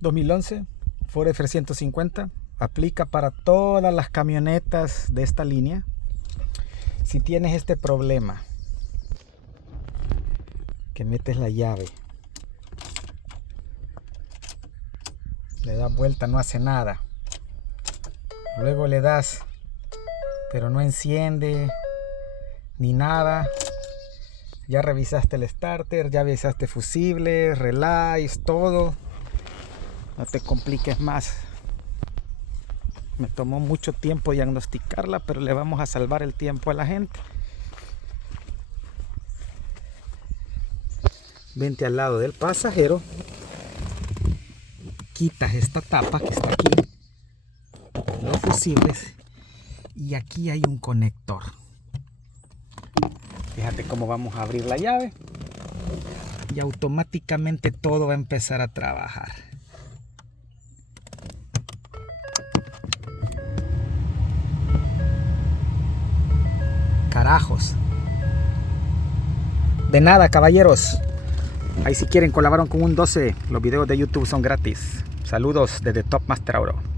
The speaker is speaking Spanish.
2011 Ford F-150 aplica para todas las camionetas de esta línea. Si tienes este problema, que metes la llave, le das vuelta, no hace nada, luego le das pero no enciende ni nada, ya revisaste el starter, ya revisaste fusibles, relays, todo, no te compliques más. Me tomó mucho tiempo diagnosticarla, pero le vamos a salvar el tiempo a la gente. Vente al lado del pasajero, quitas esta tapa que está aquí, los fusibles, y aquí hay un conector. Fíjate cómo vamos a abrir la llave y automáticamente todo va a empezar a trabajar. Carajos. De nada, caballeros. Ahí si quieren colaborar con un 12, los videos de YouTube son gratis. Saludos desde Top Master Auto.